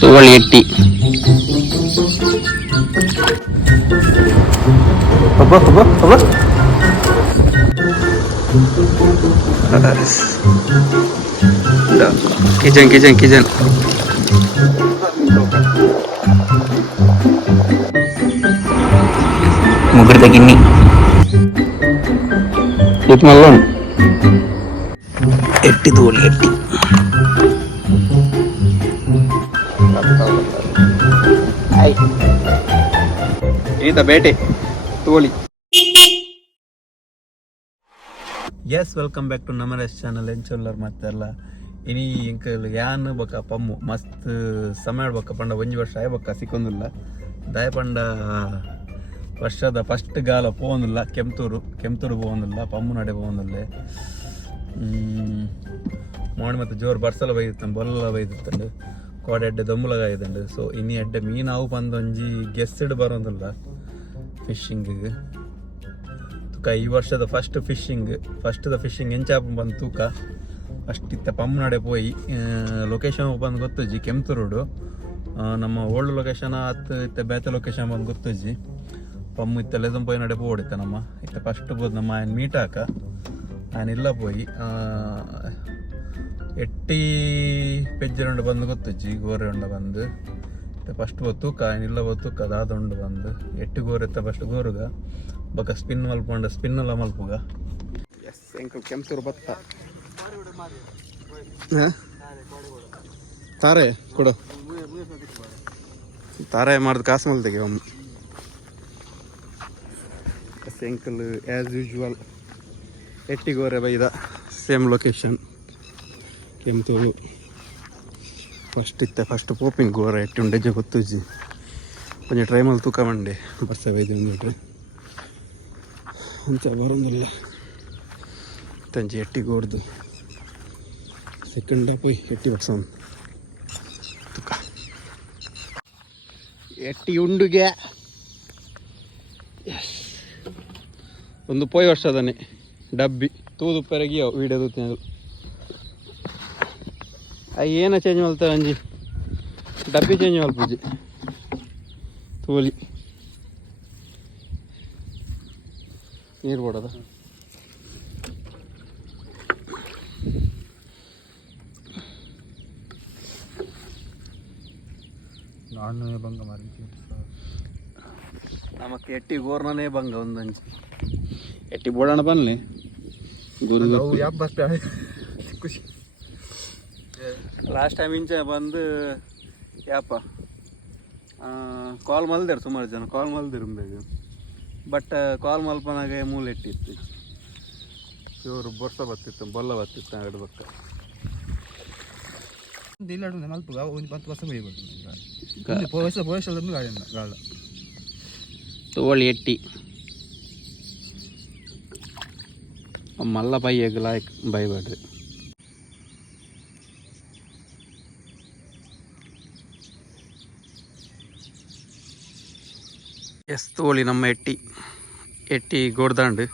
ತೋಳಿ ಎಟ್ಟಿ kitchen kitchen kitchen ಮುಗ್ಗರದ ಗಿನ್ನಿ ಇದು ಮಲ್ಲೋಣ ಎಟ್ಟಿ ತೋಳಿ ಎಟ್ಟಿ ಈತ ಬೇಟೆ ತೋಳಿ. Yes welcome back to Namaresh channel. ಎಂಚೊಲ್ಲರ್ ಮತ್ತೆಲ್ಲ ಇನಿ ಇಂಕಲ್ ಯಾನ್ ಬೊಕ ಪಮ್ಮು ಮಸ್ತ್ ಸಮಯ ಬೊಕ ಪಂಡ ಒಂಜಿ ವರ್ಷ ಆಯ್ ಬೊಕ ಸಿಕ್ಕೊಂದಿಲ್ಲ ದಾಯ ಪಂಡ ವರ್ಷದ ಫಸ್ಟ್ ಗಾಲ ಪೋವೊಂದಿಲ್ಲ ಕೆಂತೂರು ಪೋವೊಂದಿಲ್ಲ ಪಮ್ಮು ನಡೆ ಪೋವೊಂದಿಲ್ಲ ಮೋಣಿ ಮತ್ತು ಜೋರು ಬರ್ಸಲ ಬೈದಿತ್ತಂಡು ಬೊಲ್ಲ ಬೈದಿತ್ತಂಡು ಕೋಡೆ ಎಡ್ಡೆ ದೊಂಬುಲಗಾಯ್ದಂಡು. ಸೊ ಇನಿ ಎಡ್ಡೆ ಮೀನಾವು ಪಂದೊಂಜಿ ಗೆಸ್ಡ್ ಬರೋದಿಲ್ಲ ಫಿಶಿಂಗಿಗೆ ತೂಕ ಈ ವರ್ಷದ ಫಸ್ಟ್ ಫಿಶಿಂಗ್ ಎಂಚಾಪ ಬಂದು ತೂಕ ಅಷ್ಟಿತ್ತ ಪಮ್ಮು ನಡೆ ಪೋಯಿ ಲೊಕೇಶನ್ ಬಂದು ಗೊತ್ತಜ್ಜಿ ಕೆಂತೂರುಡು ನಮ್ಮ ಓಲ್ಡ್ ಲೊಕೇಶನ್ ಹತ್ತು ಇತ್ತ ಬೇತೆ ಲೊಕೇಶನ್ ಬಂದು ಗೊತ್ತಜ್ಜಿ ಪಮ್ಮು ಇತ್ತಲ್ಲ ಪೋಯಿ ನಡೆ ಪೋಡಿತ್ತ ನಮ್ಮ ಇತ್ತ ಫಸ್ಟ್ ಬೋದು ನಮ್ಮ ఆయన ಮೀಟ್ ಹಾಕ ఆయన ಇಲ್ಲ ಪೋಯಿ ಎಟ್ಟಿ ಪೆಜ್ಜರುಂಡು ಬಂದು ಗೊತ್ತಜ್ಜಿ ಗೋರೆ ಉಂಡ ಬಂದು ಫಸ್ಟ್ ತೂಕ ఆయన ಇಲ್ಲ ತೂಕ ದಾದುಂಡು ಬಂದು ಎಟ್ಟು ಗೋರೆ ಎತ್ತ ಫಸ್ಟ್ ಗೋರುಗ ಬೊಕ ಸ್ಪಿನ್ ಮಲ್ಪುಂಡ ಸ್ಪಿನ್ನೆಲ್ಲ ಮಲ್ಪುಗ. ಎಸ್ ಎಂಕಲ್ ಕೆಂಪೂರು ಭತ್ತ ತಾರೆ ಕೊಡು ತಾರೆ ಮಾಡಿದ ಕಾಸು ಮಲ್ತೆಗೆ ಒಮ್ಮೆ. ಎಸ್ ಎಂಕಲ್ ಆ್ಯಸ್ ಯೂಶ್ವಲ್ ಎಟ್ಟಿಗೋರೆ ಬೈದ ಸೇಮ್ ಲೊಕೇಶನ್ ಕೆಂಪೂರು ಫಸ್ಟ್ ಪೋಪಿನ ಗೋರೆ ಎಟ್ಟಿ ಉಂಡೆಜ್ಜೆ ಗೊತ್ತುಜ್ಜಿ ಕೊಂಚ ಟ್ರೈ ಮಲ್ ತೂಕ ಮಂಡೆ ಬರ್ಸ ಬೈದು ಅಂದ್ಬಿಟ್ರೆ ಅಂಚ ಬರೋದಿಲ್ಲ ತಂಜಿ ಎಟ್ಟಿ ಗೋಡ್ದು ಸೆಕೆಂಡ ಪೋಯ್ ಎಟ್ಟಿ ಬರ್ಸ ತೂಕ ಎಟ್ಟಿ ಉಂಡುಗೆ ಒಂದು ಪೋಯ್ ವರ್ಷದನೆ ಡಬ್ಬಿ ತೂದು ಪೆರಗಿ ವೀಡಿಯೋ ತೂತಿನದು ಏನ ಚೇಂಜ್ ಮಾಡ್ತಾರೆ ಅಂಜಿ ಡಬ್ಬಿ ಚೇಂಜ್ ಮಲ್ಪುಜಿ ತೋಲಿ ನೀರು ಕೊಡೋದ ನಾನು ಬಂಗ ಮಾರಿ ನಮಕ್ಕೆ ಎಟ್ಟಿ ಗೋರ್ನೇ ಬಂಗ ಒಂದಂಜಿ ಎಟ್ಟಿ ಬೋಡೋಣ ಬನ್ನಿ ಖುಷಿ. ಲಾಸ್ಟ್ ಟೈಮ್ ಇಂಚೆ ಬಂದು ಯಾಪ ಕಾಲ್ ಮಲ್ದಿರು ಸುಮಾರು ಜನ ಕಾಲ್ ಮಲ್ದಿರು ಬೇಕು ಬಟ್ ಕಾಲ್ ಮಲ್ಪನಾಗೆ ಮೂಲೆ ಎಟ್ಟಿತ್ತು ಇವರು ಬರ್ಸ ಬತ್ತಿತ್ತು ಬೊಲ್ಲ ಬತ್ತಿತ್ತು ಎರಡು ಬಕ್ಕ ಮಲ್ಪುಗ ಒಂದು 10 ವರ್ಷ ಬೆಳಿಬೋದು ಗಾಳ ತೋಳಿ ಎಟ್ಟಿ ಮಲ್ಲ ಬೈಯಗೆ ಲಾಯಕ್ ಬೈಬೇಡ್ರಿ. ಎಸ್ ತೋಳಿ ನಮ್ಮ ಎಟ್ಟಿ ಗೋಡ್ದಾಂಡು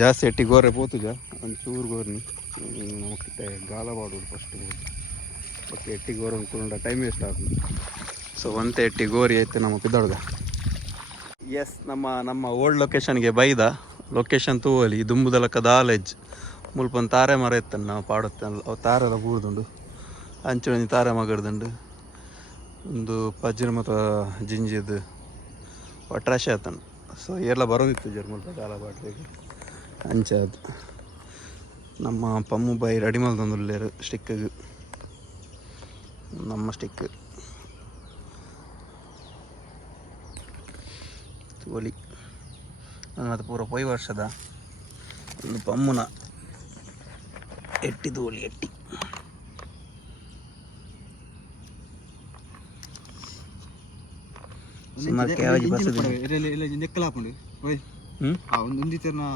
ಜಾಸ್ತಿ ಎಟ್ಟಿ ಗೋರೆ ಪೋತುಜ ಒಂದು ಚೂರು ಗೋರ್ನಿ ನೋಡ್ತೆ ಗಾಲ ಮಾಡೋದು ಫಸ್ಟ್ ಬಟ್ ಎಟ್ಟಿ ಗೋರ್ ಅನ್ಕೊಂಡ ಟೈಮ್ ವೇಸ್ಟ್ ಆಗ್ತದೆ. ಸೊ ಒಂತೆ ಎಟ್ಟಿ ಗೋರಿ ಆಯ್ತು ನಮ್ಮ ಪಿದ್ದಾಡ್ಗ. ಎಸ್ ನಮ್ಮ ಓಲ್ಡ್ ಲೊಕೇಶನ್ಗೆ ಬೈದ ಲೊಕೇಶನ್ ತೂವಲಿ ದುಂಬುದಲಕ್ಕ ದಾಲೇಜ್ ಮುಲ್ಪೊಂದು ತಾರೆ ಮರ ಇತ್ತನ್ನು ನಾವು ಪಾಡುತ್ತೆ ಅವು ತಾರೆಲ್ಲ ಬೂರ್ದುಂಡು ಅಂಚು ತಾರೆ ಮಗಡ್ದುಂಡು ಒಂದು ಪಜ್ಜಿನ ಮತ್ತು ಜಿಂಜಿದು ಒಟ್ರಾಶೆ ಆತನು. ಸೊ ಎಲ್ಲ ಬರೋದಿತ್ತು ಜರ್ಮಲ್ಪ ಕಾಲ ಬಾಟ್ಲಿಗೆ ಅಂಚೆ ಅದು ನಮ್ಮ ಪಮ್ಮು ಬಾಯಿ ರೆಡಿ ಮಲ್ದೊಂದುಲ್ಲೇರು ಸ್ಟಿಕ್ಕಿಗೆ ನಮ್ಮ ಸ್ಟಿಕ್ ತೋಲಿ ನನ್ನದು ಪೂರ ಪೊಯ್ ವರ್ಷದ ಒಂದು ಪಮ್ಮುನ ಎಟ್ಟಿ ತೋಲಿ ಎಟ್ಟಿ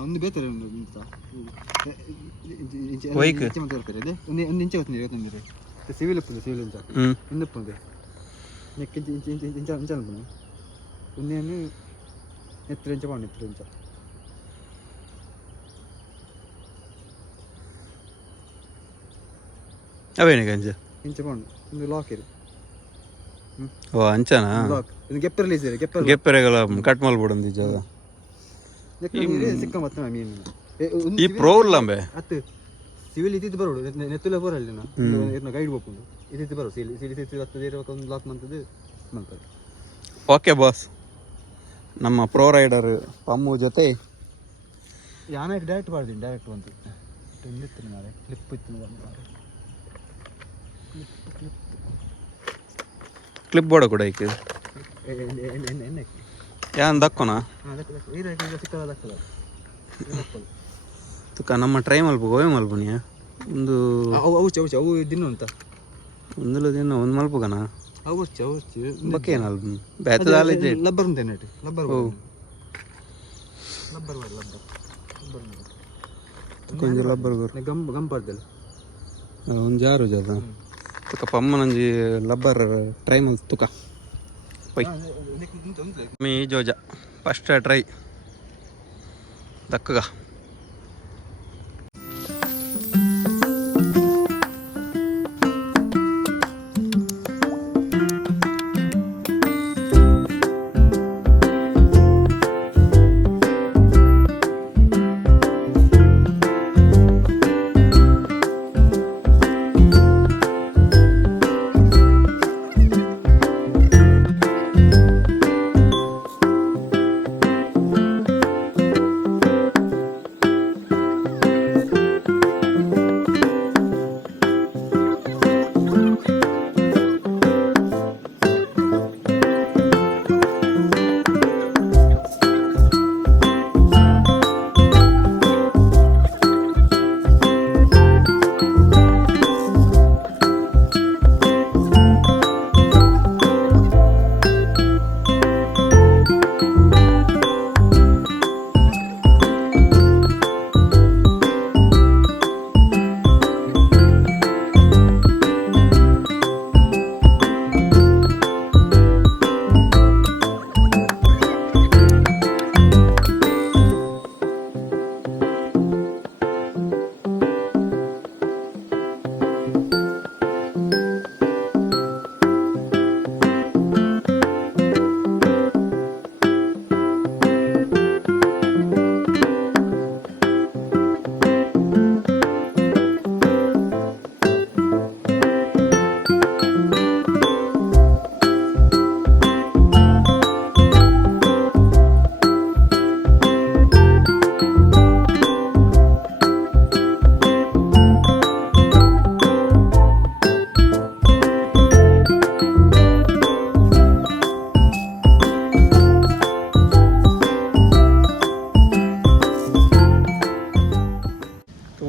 ಒಂದು ಬೇತಾರೆ ಒಂದು ಇಂಚೆ ಗೊತ್ತಿದೆ ಸಿವಿಲ್ ಸಿವಿಲ್ ಇಂಚ ಒಂದು ಇಂಚ ಉನ್ನೆಯನ್ನು ಎತ್ತರ ಇಂಚ ಮಾಡಿ ಎತ್ತರ ಇಂಚ ಅವೇನಿಗೆ ಅಂಚ ಇಂಚ ಪೌಂಡು ಒಂದು ಲಾಕ್ ಇದೆ ಓ ಅಂಚನಾ ಲಾಕ್ ಇದು ಗೆಪ್ಪರ್ ಲೀಸ್ ಇದೆ ಗೆಪ್ಪರ್ ಗೆಪ್ಪರೆಗಳ ಕಟ್ ಮಾಡ್ಬಿಡು ನಿಜ ಸಿಕ್ಕ ಮತ್ತೆ ಮೀನು ಈ ಪ್ರೋ ಇಲ್ಲಂಬೆ ಅತ್ತು ಸಿವಿಲ್ ಇದ್ದಿದ್ದು ಬರೋಡು ನೆತ್ತುಲ ಬರಲ್ಲ ನಾ ಗೈಡ್ ಬೋಕೊಂಡು ಇದ್ದಿದ್ದು ಬರೋ ಸಿಲಿ ಹತ್ತದೇ ಒಂದು ಲಾಕ್ ಮಂತದ್ದು ಮಂತದ್ದು ಓಕೆ ಬಾಸ್ ನಮ್ಮ ಪ್ರೋ ರೈಡರ್ ಪಮ್ಮು ಜೊತೆ ಯಾನಾಗಿ ಡೈರೆಕ್ಟ್ ಮಾಡ್ತೀನಿ ಡೈರೆಕ್ಟ್ ಬಂತು ಇತ್ತು ನಾಳೆ ಕ್ಲಿಪ್ ಇತ್ತು ಕ್ಲಿಪ್ ಬೋರ್ಡ್ ಕೂಡ ಐಕೆ ಎಣ್ಣೆ ಯಾನ್ ದಕ್ಕೋನ ಸಿಕ್ಕದ ತುಕ ನಮ್ಮ ಟ್ರೈ ಮಲ್ಪ ಗೋವೆ ಮಲ್ಪನಿಯ ಒಂದು ಅವು ದಿನ ಅಂತ ಒಂದುಲ ದಿನ ಒಂದು ಮಲ್ಪಗನ ಅವು ಬಕ್ಕೇನಲ್ ಬೇತದಾಲ ಲಬ್ಬರ್ ಅಂತ ನೆಟ್ಟಿ ಲಬ್ಬರ್ ಓ ಲಬ್ಬರ್ ಲಬ್ಬರ್ ಕೊಂಚ ಲಬ್ಬರ್ ಗಂಪರ್ದಲ್ಲ ಒಂದು ಜಾರು ಜಾರ ತುಕ ಪಮ್ಮ ನಂಜಿ ಲಬ್ಬರ್ ಟ್ರೈ ಮಲ್ ತುಕ ಪೈ ಮೀ ಜೋಜ ಫಸ್ಟ್ ಟ್ರೈ ದಕ್ಕಗ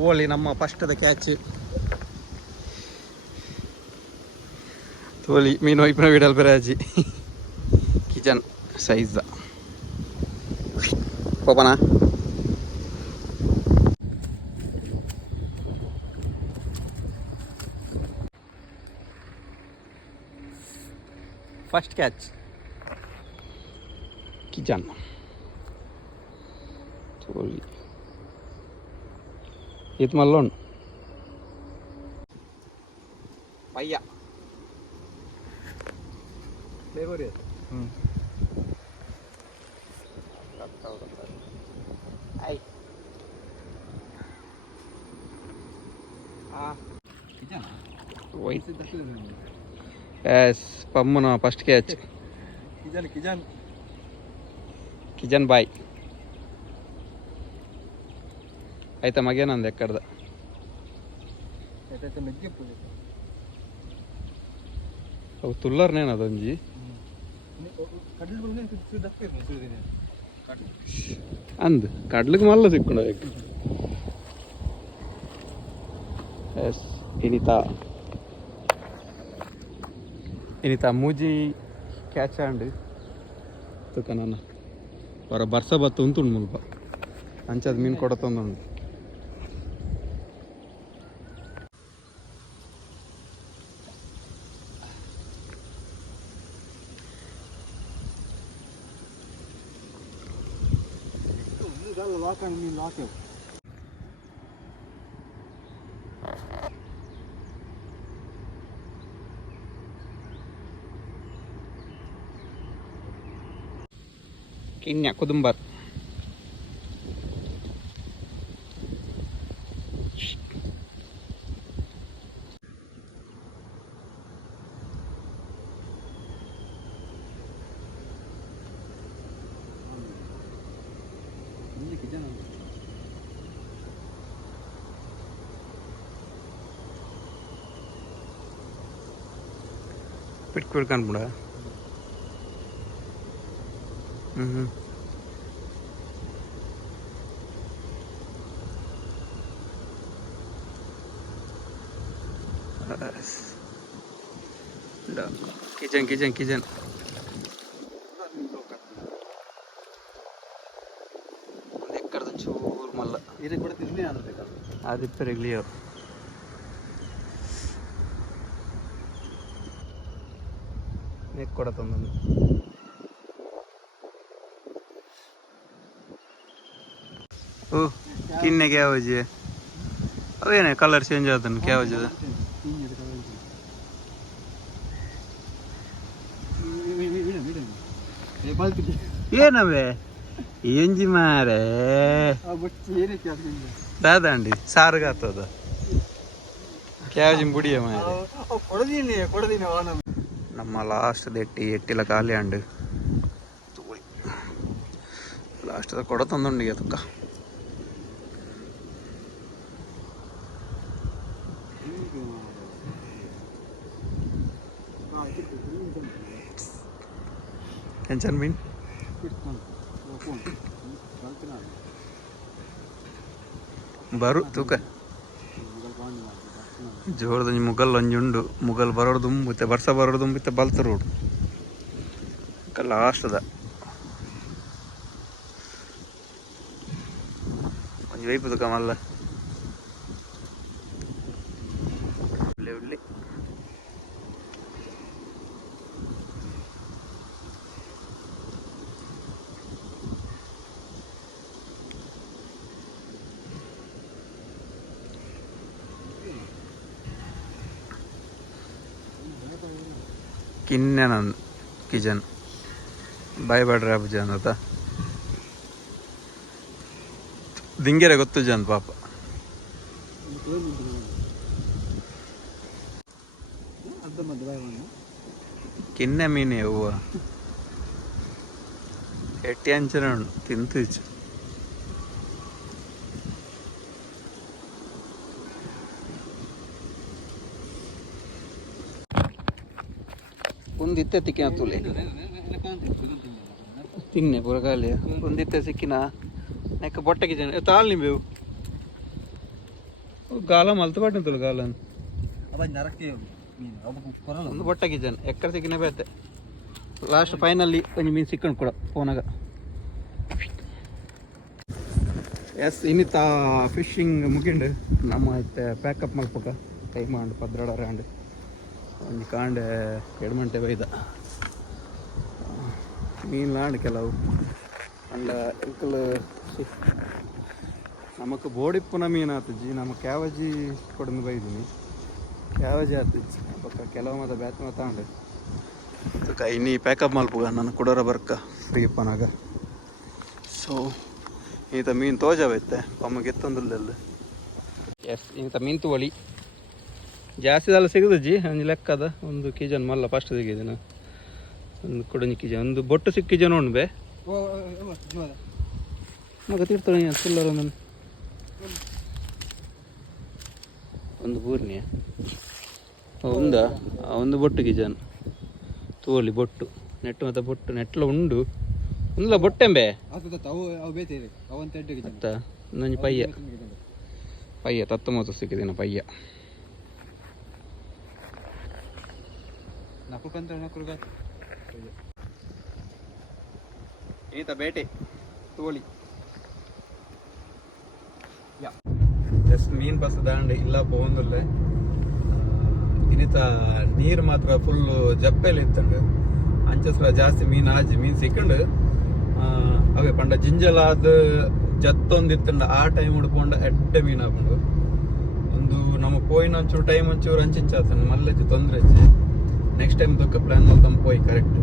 ಓಲಿ ನಮ್ಮ ಫಸ್ಟದ ಕ್ಯಾಚ್ ತೋಲಿ ಮೀನು ವೈಪಿನ ವಿಡಲ್ ಬೆರಾಜಿ ಕಿಚನ್ ಸೈಜ್ ಹೋಗೋಣ ಫಸ್ಟ್ ಕ್ಯಾಚ್ ಕಿಚನ್ ತೋಲಿ ಇದು ಮಲ್ಲೋಣ ಪಯ್ಯ ಫ್ಲೇವರ್ ವೈಟ್ ಎಸ್ ಪಮ್ಮನ ಫಸ್ಟ್ ಕ್ಯಾಚ್ ಕಿಜನ್ ಬಾಯ್ ಆಯ್ತಾ ಮಗೇನಂದ ಎಕ್ಕಡ್ದ ಅವು ತುಲ್ಲರ್ನೇನದೊಂಜಿ ಅಂದ್ ಕಡ್ಲಿಗೆ ಮಲ್ಲ ಸಿಕ್ಕೊಂಡು ಎಸ್ ಇನಿತಾ ಮೂಜಿ ಕ್ಯಾಚ್ ಆಂಡ್ ತುಕ ನನ್ನ ಹೊರ ಬರ್ಸ ಬತ್ತು ಉಂಟುಂಡು ಮುಲ್ಪ ಅಂಚದ ಮೀನು ಕೊಡತ್ತೊಂದುಂಡು ಲಾಕ್. 1 ಕಿನ್ಯ ಕುದುಂಬರ್ ಬಿಟ್ಕೊಳ್ಕೊಂಡ್ಬಿಡ ಹ್ಞೂ ಕಿಚನ್ ಕಿಚನ್ ಕಿಚನ್ ಎಕ್ಕರ್ದು ಚೂರು ಮಲ್ಲ ಇದಕ್ಕೆ ಬಿಡ್ತಿರ್ಲಿ ಅನ್ಬೇಕು ಆದಿಪ್ಪರೆ ಕ್ಲಿಯರ್ ನೆಕ್ ಕೊಡತ್ತೊಂದೊಂದು ಓ ಕಿನ್ನೆಗೆ ಯಾವ ವಜೆ ಅವೇನೇ ಕಲರ್ ಚೇಂಜ್ ಆತನ ಯಾವ ವಜದ ಏನವೇ ಎಂಜಿ ಮಾರೇ ದಾದಾಂಡಿ ಸಾರ್ಗಾತದ ಕ್ಯಾವಜಿ ಬುಡಿಯ ಮಾರೆ ನಮ್ಮ ಲಾಸ್ಟ್ ಎಟ್ಟಿಲ ಖಾಲಿ ಅಂಡು ಲಾಸ್ಟ್ ಕೊಡ ತಂದುಂಡಿ ಅದಕ್ಕ ಟೆನ್ಷನ್ ಮೀನ್ ಬರು ತೂಕ ಜೋರದಂಜಿ ಮುಗಲ್ ಒಂಜುಂಡು ಮುಗಲ್ ಬರೋಡು ತುಂಬುತ್ತೆ ಬರ್ಸ ಬರೋಡು ತುಂಬುತ್ತೆ ಬಲ್ತ ರೋಡು ಲಾಸ್ಟ್ ಅದ ಒಂಜಿ ವೈಪು ತುಕ ಮಲ್ಲ ಉಳ್ಳಿ ಉಳ್ಳಿ ಕಿನ್ನೆ ನಂದು ಕಿಚನ್ ಬಾಯ್ಬಾಡ್ರೆ ಹಬ್ಬ ಜನ ಆತ ದಿಂಗೆರೆ ಗೊತ್ತು ಜನ ಪಾಪ ಕಿನ್ನೆ ಮೀನೆ ಹೂವ ಎಟ್ಟಿ ಅಂಚನೆ ಉಂಡು ತಿಂತು ಒಂದಿತ್ತೆ ತಿಕ್ಕಿನ ತುಲೆ ತಿನ್ನೆ ಪೂರ ಖಾಲಿ ಒಂದಿತ್ತೆ ಸಿಕ್ಕಿನ ನೆಕ್ಕ ಬೊಟ್ಟೆಗೆ ಜನ ತಾಲ್ ನಿಂಬೇವು ಗಾಲ ಮಲ್ತು ಪಟ್ಟಿನ ತುಳು ಗಾಲನ್ ಒಂದು ಬೊಟ್ಟೆಗೆ ಜನ ಎಕ್ಕಡ ಸಿಕ್ಕಿನ ಬೇತೆ ಲಾಸ್ಟ್ ಫೈನಲ್ಲಿ ಒಂದು ಮೀನು ಸಿಕ್ಕಂಡು ಕೂಡ ಫೋನಾಗ ಎಸ್ ಇನ್ನಿತ್ತ ಫಿಶಿಂಗ್ ಮುಗಿಂಡು ನಮ್ಮ ಐತೆ ಪ್ಯಾಕಪ್ ಮಲ್ಪಕ ಕೈ ಮಾಡು ಪದ್ರಾಡ ಆಂಡು ಒಂದು ಕಾಂಡೆ ಎಡ್ಮಂಟೆ ಬೈದ ಮೀನ್ಲಾಂಡು ಕೆಲವು ಅಂಡ ಎಂಕಲ್ ನಮಕ್ ಬೋಡಿಪ್ಪುನ ಮೀನು ಆತಜ್ಜಿ ನಮ್ಮ ಕ್ಯಾವಜಿ ಕೊಡಂದು ಬೈದಿನಿ ಕ್ಯಾವಜಿ ಆತಜ್ಜಿ ಪಕ್ಕ ಕೆಲವು ಮತ ಬ್ಯಾತ್ ಮತ ಅಂಡು ಅದಕ್ಕೆ ಇನ್ನಿ ಪ್ಯಾಕಪ್ ಮಲ್ಪುಗ ನಾನು ಕೊಡೋರ ಬರ್ಕ ಫ್ರೀ ಪನಾಗ ಸೊ ಈತ ಮೀನು ತೋಜವೈತೆ ಅಮ್ಮಗೆ ಎತ್ತೊಂದಿಲ್ಲ ಎಸ್ ಇಂಥ ಮೀನು ತುವಳಿ ಜಾಸ್ತಿ ಎಲ್ಲ ಸಿಗದಜ್ಜಿ ಒಂದು ಲೆಕ್ಕದ ಒಂದು ಕೆಜನ್ ಮಲ್ಲ ಫಸ್ಟ್ ಸಿಗಿದಿನ ಒಂದು ಕೊಡಂಜಿ ಕೆಜಿ ಒಂದು ಬೊಟ್ಟು ಸಿಕ್ಕಿಜನ್ ಉಂಡು ಬೇ ಮಗ ತಿರ್ತಾಳೆ ತುಲ್ಲರ ಒಂದು ಪೂರ್ಣಿಯ ಒಂದ ಒಂದು ಬೊಟ್ಟು ಕಿಜನ್ ತೋಲಿ ಬೊಟ್ಟು ನೆಟ್ಟು ಮತ್ತೆ ಬೊಟ್ಟು ನೆಟ್ಲ ಉಂಡು ಒಂದಲ್ಲ ಬೊಟ್ಟೆಂಬೆ ನಂಜಿ ಪಯ್ಯ ತತ್ತೊಂಬತ್ತು ಸಿಕ್ಕಿದಿನ ಪಯ್ಯ ಈತ ಬೇಟೆ ತೋಳಿ ಜಸ್ಟ್ ಮೀನ್ ಬಸ್ ದಾಂಡ್ ಇಲ್ಲ ಪೋಂದುಲ್ಲೆ ಇನ್ನಿತ ನೀರು ಮಾತ್ರ ಫುಲ್ ಜಪ್ಪೆಲಿ ಇತ್ತಂಡು ಅಂಚಸ್ರ ಜಾಸ್ತಿ ಮೀನು ಆಜಿ ಮೀನು ಸಿಕ್ಕಂಡು ಅವೇ ಪಂಡ ಜಿಂಜಲಾದ ಜತ್ತೊಂದಿತ್ತಂಡ ಆ ಟೈಮ್ ಉಡ್ಕೊಂಡ ಎಡ್ಡೆ ಮೀನು ಹಾಕೊಂಡು ಒಂದು ನಮ್ಮ ಪೋಯಿನ ಒಂಚೂರು ಟೈಮ್ ಒಂಚೂರು ಅಂಚಿಂಚಾತನ ಮಲ್ಲೆಜ್ಜಿ ತೊಂದರೆ ನೆಕ್ಸ್ಟ್ ಟೈಮ್ ದೊಕ್ಕ ಪ್ಲಾನ್ ಮಾಡ್ಕೊಂಡು ಪೋಯಿ ಕರೆಕ್ಟ್